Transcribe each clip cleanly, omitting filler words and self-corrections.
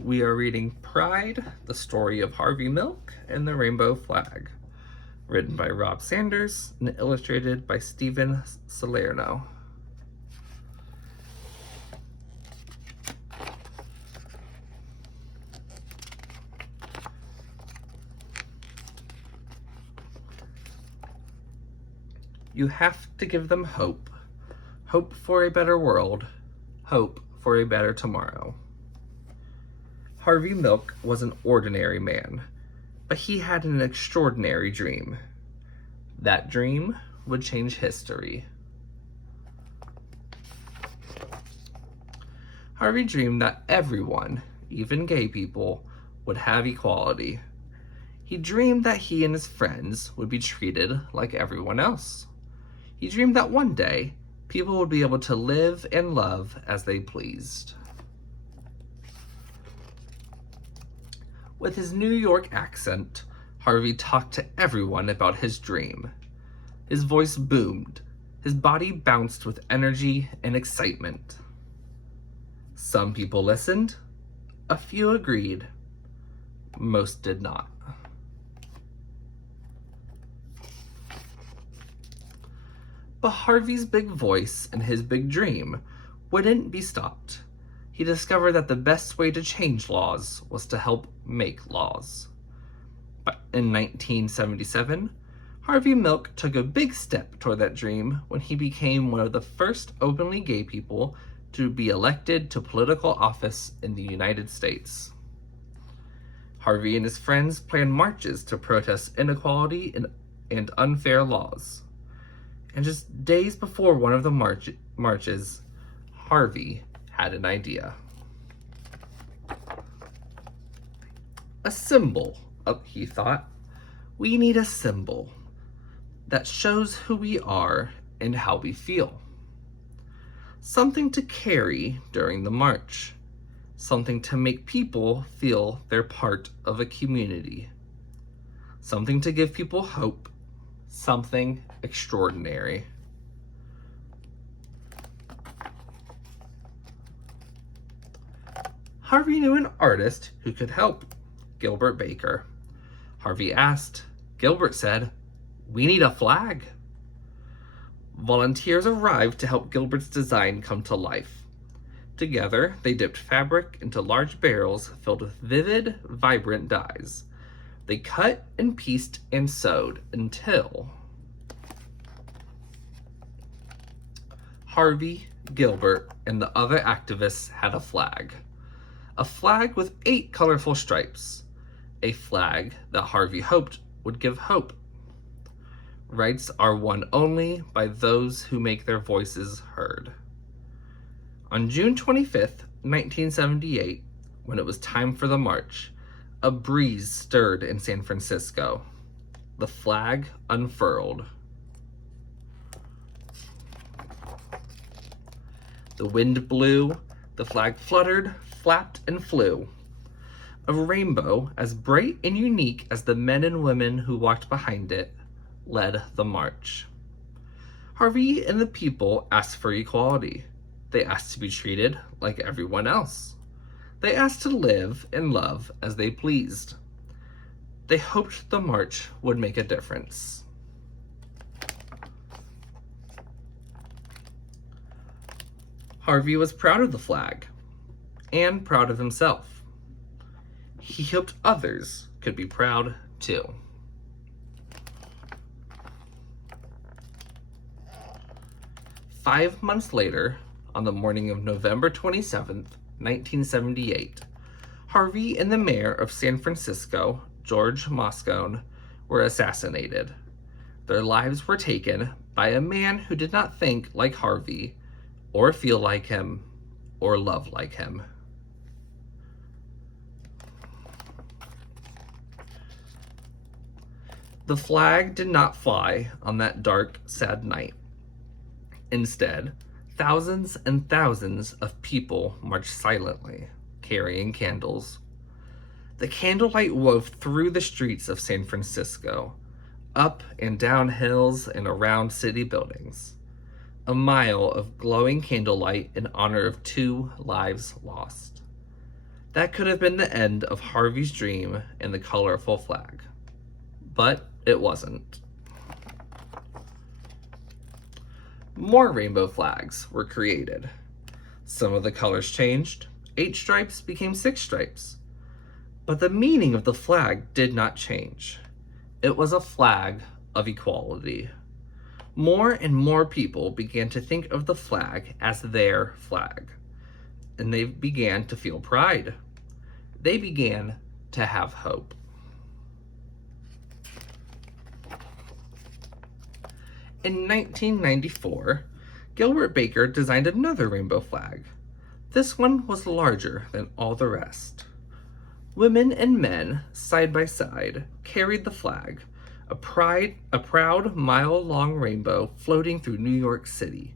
We are reading Pride, the story of Harvey Milk and the Rainbow Flag, written by Rob Sanders and illustrated by Stephen Salerno. You have to give them hope. Hope for a better world. Hope for a better tomorrow. Harvey Milk was an ordinary man, but he had an extraordinary dream. That dream would change history. Harvey dreamed that everyone, even gay people, would have equality. He dreamed that he and his friends would be treated like everyone else. He dreamed that one day, people would be able to live and love as they pleased. With his New York accent, Harvey talked to everyone about his dream. His voice boomed. His body bounced with energy and excitement. Some people listened. A few agreed. Most did not. But Harvey's big voice and his big dream wouldn't be stopped. He discovered that the best way to change laws was to help make laws. But in 1977, Harvey Milk took a big step toward that dream when he became one of the first openly gay people to be elected to political office in the United States. Harvey and his friends planned marches to protest inequality and unfair laws. And just days before one of the marches, Harvey had an idea. A symbol, he thought. We need a symbol that shows who we are and how we feel. Something to carry during the march. Something to make people feel they're part of a community. Something to give people hope. Something extraordinary. Harvey knew an artist who could help, Gilbert Baker. Harvey asked. Gilbert said, "We need a flag." Volunteers arrived to help Gilbert's design come to life. Together, they dipped fabric into large barrels filled with vivid, vibrant dyes. They cut and pieced and sewed until Harvey, Gilbert, and the other activists had a flag. A flag with 8 colorful stripes. A flag that Harvey hoped would give hope. Rights are won only by those who make their voices heard. On June 25th, 1978, when it was time for the march, a breeze stirred in San Francisco. The flag unfurled. The wind blew, the flag fluttered, flapped, and flew. A rainbow as bright and unique as the men and women who walked behind it led the march. Harvey and the people asked for equality. They asked to be treated like everyone else. They asked to live and love as they pleased. They hoped the march would make a difference. Harvey was proud of the flag and proud of himself. He hoped others could be proud too. Five months later, on the morning of November 27th, 1978, Harvey and the mayor of San Francisco, George Moscone, were assassinated. Their lives were taken by a man who did not think like Harvey, or feel like him, or love like him. The flag did not fly on that dark, sad night. Instead, thousands and thousands of people marched silently, carrying candles. The candlelight wove through the streets of San Francisco, up and down hills and around city buildings. A mile of glowing candlelight in honor of 2 lives lost. That could have been the end of Harvey's dream and the colorful flag. But it wasn't. More rainbow flags were created. Some of the colors changed. 8 stripes became 6 stripes. But the meaning of the flag did not change. It was a flag of equality. More and more people began to think of the flag as their flag, and they began to feel pride. They began to have hope. In 1994, Gilbert Baker designed another rainbow flag. This one was larger than all the rest. Women and men, side by side, carried the flag, a proud mile-long rainbow floating through New York City.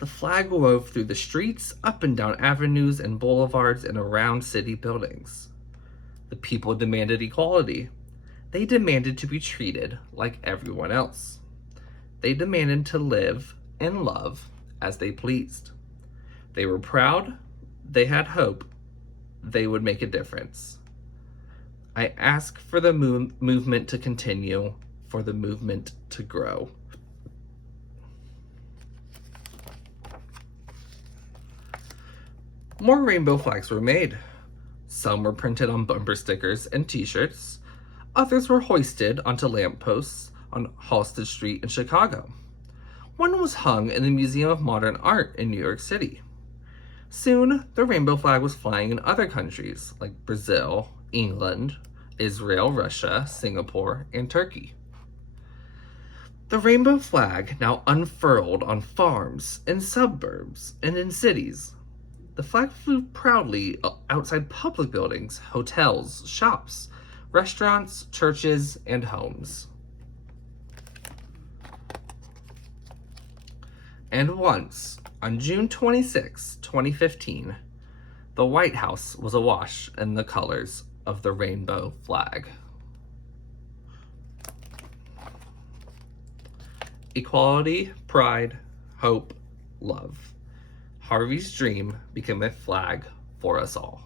The flag wove through the streets, up and down avenues and boulevards, and around city buildings. The people demanded equality. They demanded to be treated like everyone else. They demanded to live and love as they pleased. They were proud. They had hope. They would make a difference. I ask for the movement to continue, for the movement to grow. More rainbow flags were made. Some were printed on bumper stickers and t-shirts. Others were hoisted onto lampposts on Halsted Street in Chicago. One was hung in the Museum of Modern Art in New York City. Soon, the rainbow flag was flying in other countries like Brazil, England, Israel, Russia, Singapore, and Turkey. The rainbow flag now unfurled on farms, in suburbs, and in cities. The flag flew proudly outside public buildings, hotels, shops, restaurants, churches, and homes. And once, on June 26, 2015, the White House was awash in the colors of the rainbow flag. Equality, pride, hope, love. Harvey's dream became a flag for us all.